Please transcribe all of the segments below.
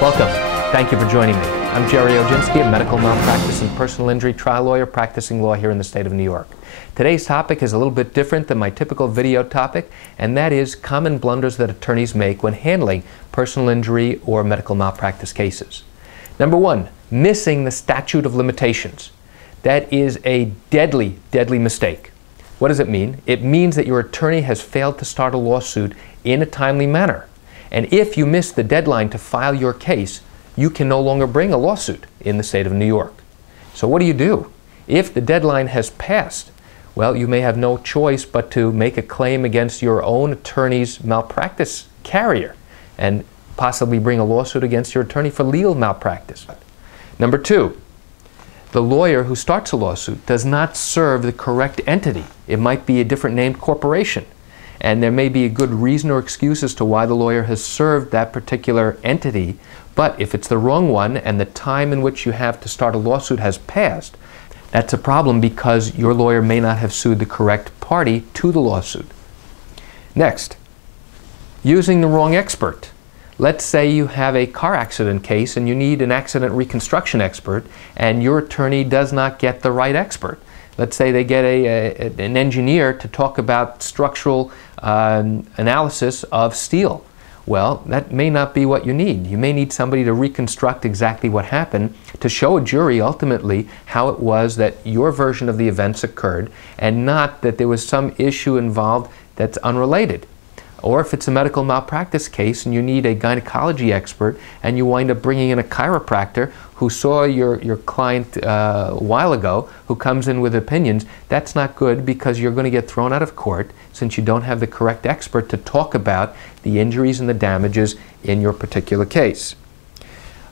Welcome. Thank you for joining me. I'm Jerry Oginski, a medical malpractice and personal injury trial lawyer practicing law here in the state of New York. Today's topic is a little bit different than my typical video topic, and that is common blunders that attorneys make when handling personal injury or medical malpractice cases. Number one, missing the statute of limitations. That is a deadly, deadly mistake. What does it mean? It means that your attorney has failed to start a lawsuit in a timely manner. And if you miss the deadline to file your case, you can no longer bring a lawsuit in the state of New York. So what do? If the deadline has passed, well, you may have no choice but to make a claim against your own attorney's malpractice carrier and possibly bring a lawsuit against your attorney for legal malpractice. Number two, the lawyer who starts a lawsuit does not serve the correct entity. It might be a different named corporation, and there may be a good reason or excuse as to why the lawyer has served that particular entity, but if it's the wrong one and the time in which you have to start a lawsuit has passed, that's a problem because your lawyer may not have sued the correct party to the lawsuit. Next, using the wrong expert. Let's say you have a car accident case and you need an accident reconstruction expert and your attorney does not get the right expert. Let's say they get an engineer to talk about structural analysis of steel. Well, that may not be what you need. You may need somebody to reconstruct exactly what happened to show a jury ultimately how it was that your version of the events occurred and not that there was some issue involved that's unrelated. Or if it's a medical malpractice case and you need a gynecology expert and you wind up bringing in a chiropractor who saw your client a while ago, who comes in with opinions, that's not good because you're going to get thrown out of court since you don't have the correct expert to talk about the injuries and the damages in your particular case.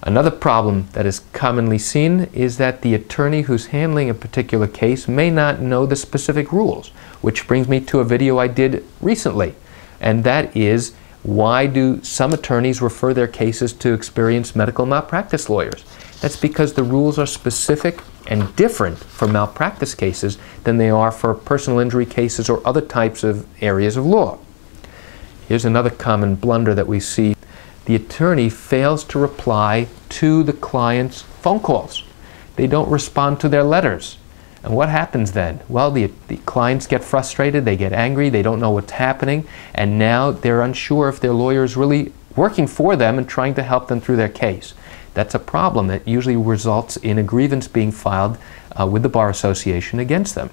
Another problem that is commonly seen is that the attorney who's handling a particular case may not know the specific rules, which brings me to a video I did recently. And that is, why do some attorneys refer their cases to experienced medical malpractice lawyers? That's because the rules are specific and different for malpractice cases than they are for personal injury cases or other types of areas of law. Here's another common blunder that we see. The attorney fails to reply to the client's phone calls. They don't respond to their letters. And what happens then? Well, the clients get frustrated, they get angry, they don't know what's happening, and now they're unsure if their lawyer is really working for them and trying to help them through their case. That's a problem that usually results in a grievance being filed with the Bar Association against them.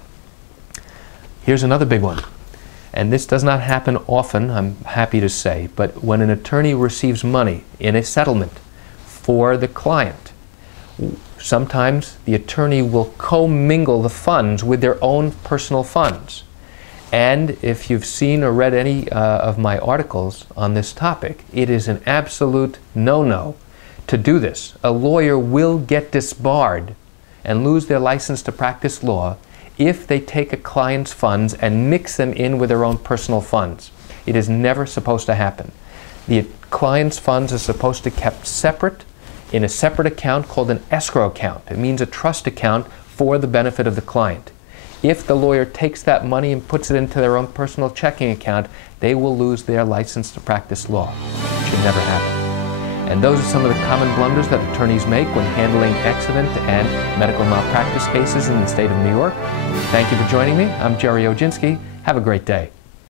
Here's another big one. And this does not happen often, I'm happy to say, but when an attorney receives money in a settlement for the client, sometimes the attorney will commingle the funds with their own personal funds. And if you've seen or read any of my articles on this topic, it is an absolute no-no to do this. A lawyer will get disbarred and lose their license to practice law if they take a client's funds and mix them in with their own personal funds. It is never supposed to happen. The client's funds are supposed to be kept separate in a separate account called an escrow account. It means a trust account for the benefit of the client. If the lawyer takes that money and puts it into their own personal checking account, they will lose their license to practice law. It should never happen. And those are some of the common blunders that attorneys make when handling accident and medical malpractice cases in the state of New York. Thank you for joining me. I'm Jerry Oginski. Have a great day.